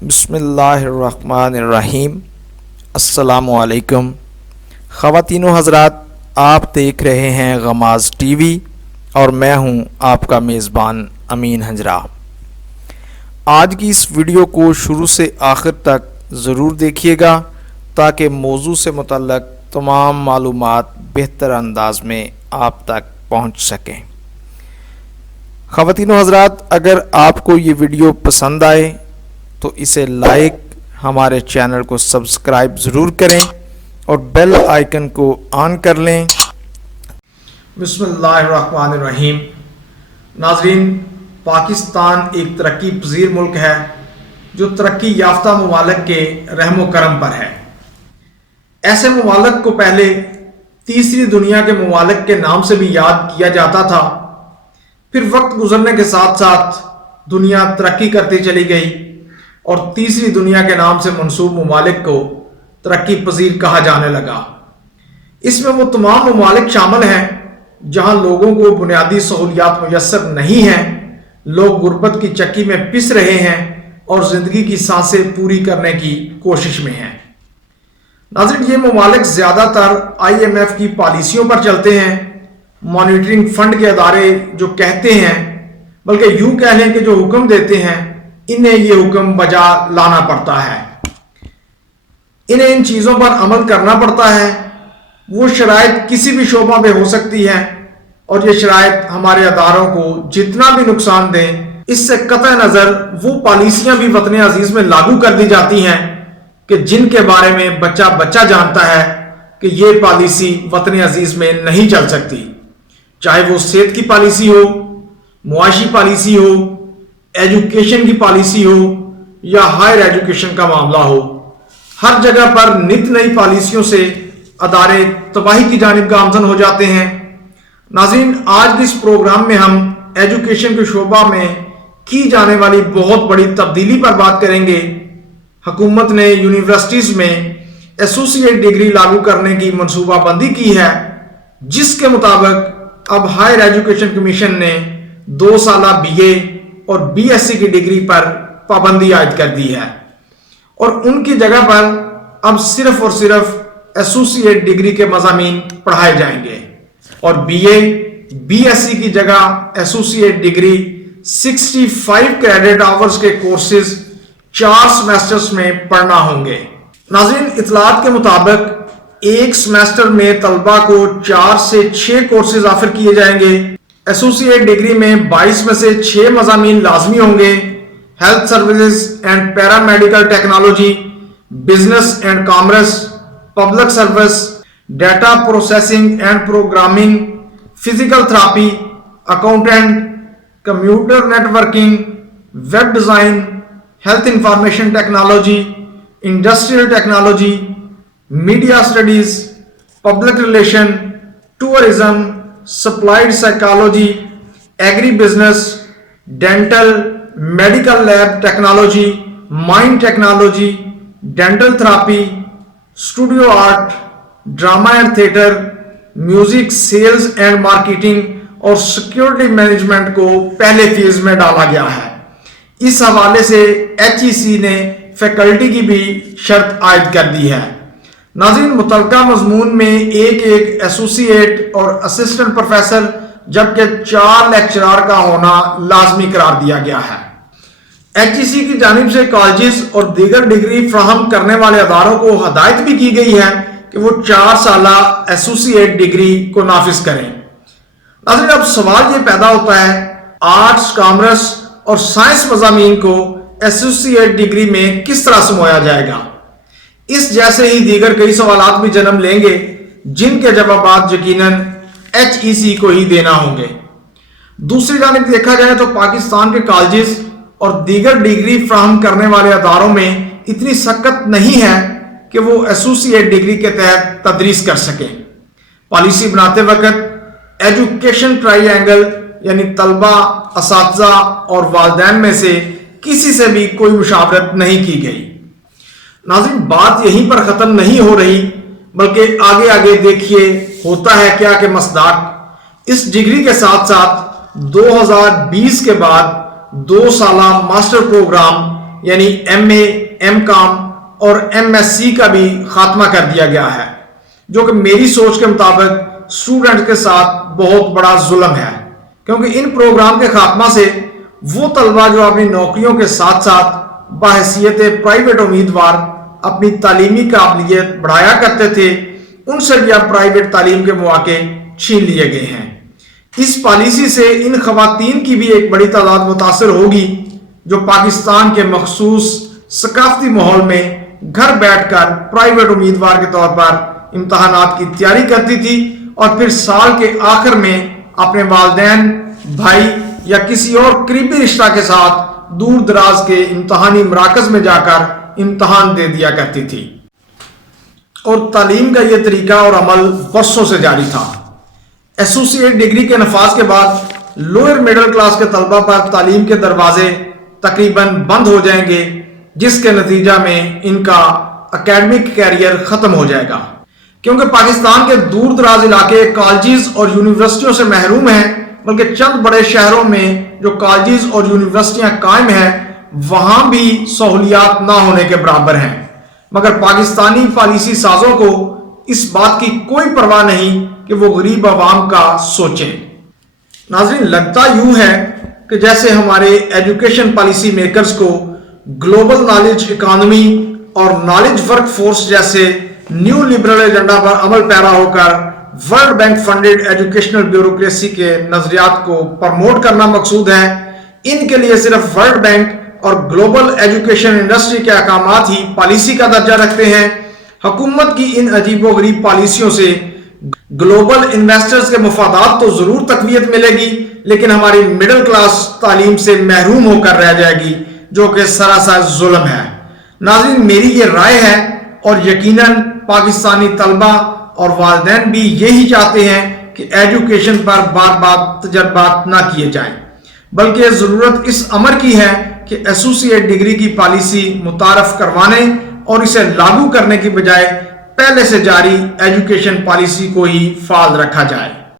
بسم اللہ الرحمن الرحیم۔ السلام علیکم خواتین و حضرات، آپ دیکھ رہے ہیں غماز ٹی وی اور میں ہوں آپ کا میزبان امین ہنجرا۔ آج کی اس ویڈیو کو شروع سے آخر تک ضرور دیکھیے گا تاکہ موضوع سے متعلق تمام معلومات بہتر انداز میں آپ تک پہنچ سکیں۔ خواتین و حضرات، اگر آپ کو یہ ویڈیو پسند آئے تو اسے لائک، ہمارے چینل کو سبسکرائب ضرور کریں اور بیل آئیکن کو آن کر لیں۔ بسم اللہ الرحمن الرحیم۔ ناظرین، پاکستان ایک ترقی پذیر ملک ہے جو ترقی یافتہ ممالک کے رحم و کرم پر ہے۔ ایسے ممالک کو پہلے تیسری دنیا کے ممالک کے نام سے بھی یاد کیا جاتا تھا، پھر وقت گزرنے کے ساتھ ساتھ دنیا ترقی کرتی چلی گئی اور تیسری دنیا کے نام سے منسوب ممالک کو ترقی پذیر کہا جانے لگا۔ اس میں وہ تمام ممالک شامل ہیں جہاں لوگوں کو بنیادی سہولیات میسر نہیں ہیں، لوگ غربت کی چکی میں پس رہے ہیں اور زندگی کی سانسیں پوری کرنے کی کوشش میں ہیں۔ ناظرین، یہ ممالک زیادہ تر IMF کی پالیسیوں پر چلتے ہیں، مانیٹرنگ فنڈ کے ادارے جو کہتے ہیں، بلکہ یوں کہہ لیں کہ جو حکم دیتے ہیں انہیں یہ حکم بجا لانا پڑتا ہے، انہیں ان چیزوں پر عمل کرنا پڑتا ہے۔ وہ شرائط کسی بھی شعبہ میں ہو سکتی ہیں اور یہ شرائط ہمارے اداروں کو جتنا بھی نقصان دیں، اس سے قطع نظر وہ پالیسیاں بھی وطن عزیز میں لاگو کر دی جاتی ہیں کہ جن کے بارے میں بچہ بچہ جانتا ہے کہ یہ پالیسی وطن عزیز میں نہیں چل سکتی، چاہے وہ صحت کی پالیسی ہو، معاشی پالیسی ہو، ایجوکیشن کی پالیسی ہو یا ہائر ایجوکیشن کا معاملہ ہو۔ ہر جگہ پر نت نئی پالیسیوں سے ادارے تباہی کی جانب گامزن ہو جاتے ہیں۔ ناظرین، آج کے اس پروگرام میں ہم ایجوکیشن کے شعبہ میں کی جانے والی بہت بڑی تبدیلی پر بات کریں گے۔ حکومت نے یونیورسٹیز میں ایسوسیٹ ڈگری لاگو کرنے کی منصوبہ بندی کی ہے، جس کے مطابق اب ہائر ایجوکیشن کمیشن نے 2 سالہ BA اور BSc کی ڈگری پر پابندی عائد کر دی ہے اور ان کی جگہ پر اب صرف اور صرف ایسوسیٹ ڈگری کے مضامین پڑھائے جائیں گے اور BA BSc کی جگہ ایسوسیٹ ڈگری 65 کریڈٹ آورز کے کورسز 4 سیمیسٹرز میں پڑھنا ہوں گے۔ ناظرین، اطلاعات کے مطابق ایک سیمیسٹر میں طلبہ کو 4 سے 6 کورسز آفر کیے جائیں گے۔ ایسوسیٹ ڈگری میں 22 میں سے 6 مضامین لازمی ہوں گے: health services and para medical technology, business and commerce, public service, data processing and programming, physical therapy, accountant, computer networking, web design, health information technology, industrial technology, media studies, public relation, tourism, applied psychology, agribusiness, dental, medical lab technology, mine technology, dental therapy, studio art, drama and theatre, music, sales and marketing اور security management کو پہلے phase میں ڈالا گیا ہے۔ اس حوالے سے HEC نے فیکلٹی کی بھی شرط عائد کر دی ہے۔ ناظرین، متعلقہ مضمون میں ایک ایسوسیٹ اور اسسٹنٹ پروفیسر جبکہ 4 لیکچرار کا ہونا لازمی قرار دیا گیا ہے۔ HEC کی جانب سے کالجز اور دیگر ڈگری فراہم کرنے والے اداروں کو ہدایت بھی کی گئی ہے کہ وہ 4 سالہ ایسوسیٹ ڈگری کو نافذ کریں۔ ناظرین، اب سوال یہ پیدا ہوتا ہے، آرٹس، کامرس اور سائنس مضامین کو ایسوسیٹ ڈگری میں کس طرح سمویا جائے گا؟ اس جیسے ہی دیگر کئی سوالات بھی جنم لیں گے جن کے جوابات یقیناً HEC کو ہی دینا ہوں گے۔ دوسری جانب دیکھا جائے تو پاکستان کے کالجز اور دیگر ڈگری فراہم کرنے والے اداروں میں اتنی سخت نہیں ہے کہ وہ ایسوسیٹ ڈگری کے تحت تدریس کر سکیں۔ پالیسی بناتے وقت ایجوکیشن ٹرائی اینگل یعنی طلبہ، اساتذہ اور والدین میں سے کسی سے بھی کوئی مشاورت نہیں کی گئی۔ ناظرین، بات یہیں پر ختم نہیں ہو رہی بلکہ آگے آگے دیکھیے ہوتا ہے کیا کہ مصداق اس ڈگری کے ساتھ ساتھ 2020 کے بعد 2 سالہ ماسٹر پروگرام یعنی M.Com اور MSc کا بھی خاتمہ کر دیا گیا ہے، جو کہ میری سوچ کے مطابق اسٹوڈنٹ کے ساتھ بہت بڑا ظلم ہے، کیونکہ ان پروگرام کے خاتمہ سے وہ طلبہ جو اپنی نوکریوں کے ساتھ ساتھ بحیثیت پرائیویٹ امیدوار اپنی تعلیمی قابلیت بڑھایا کرتے تھے، ان سے بھی اب پرائیویٹ تعلیم کے مواقع چھین لیے گئے ہیں۔ اس پالیسی سے ان خواتین کی بھی ایک بڑی تعداد متاثر ہوگی جو پاکستان کے مخصوص ثقافتی ماحول میں گھر بیٹھ کر پرائیویٹ امیدوار کے طور پر امتحانات کی تیاری کرتی تھی اور پھر سال کے آخر میں اپنے والدین، بھائی یا کسی اور قریبی رشتہ کے ساتھ دور دراز کے امتحانی مراکز میں جا کر امتحان دے دیا کرتی تھی، اور تعلیم کا یہ طریقہ اور عمل برسوں سے جاری تھا۔ ایسوسی ایٹ ڈگری کے نفاذ کے بعد لوئر مڈل کلاس کے طلبہ پر تعلیم کے دروازے تقریباً بند ہو جائیں گے، جس کے نتیجہ میں ان کا اکیڈمک کیریئر ختم ہو جائے گا، کیونکہ پاکستان کے دور دراز علاقے کالجز اور یونیورسٹیوں سے محروم ہیں، بلکہ چند بڑے شہروں میں جو کالجز اور یونیورسٹیاں قائم ہیں وہاں بھی سہولیات نہ ہونے کے برابر ہیں، مگر پاکستانی پالیسی سازوں کو اس بات کی کوئی پرواہ نہیں کہ وہ غریب عوام کا سوچیں۔ ناظرین، لگتا یوں ہے کہ جیسے ہمارے ایجوکیشن پالیسی میکرز کو گلوبل نالج اکانومی اور نالج ورک فورس جیسے نیو لبرل ایجنڈا پر عمل پیرا ہو کر world bank funded educational bureaucracy کے نظریات کو پرموٹ کرنا مقصود ہے، ان کے لیے صرف ورلڈ بینک اور گلوبل ایجوکیشن انڈسٹری کے احکامات ہی پالیسی کا درجہ رکھتے ہیں۔ حکومت کی ان عجیب و غریب پالیسیوں سے گلوبل انویسٹرز کے مفادات تو ضرور تقویت ملے گی، لیکن ہماری مڈل کلاس تعلیم سے محروم ہو کر رہ جائے گی، جو کہ سراسر ظلم ہے۔ ناظرین، میری یہ رائے ہے اور یقیناً پاکستانی طلبہ اور والدین بھی یہی چاہتے ہیں کہ ایجوکیشن پر بار بار تجربات نہ کیے جائیں، بلکہ ضرورت اس امر کی ہے کہ ایسوسی ایٹ ڈگری کی پالیسی متعارف کروانے اور اسے لاگو کرنے کی بجائے پہلے سے جاری ایجوکیشن پالیسی کو ہی فعال رکھا جائے۔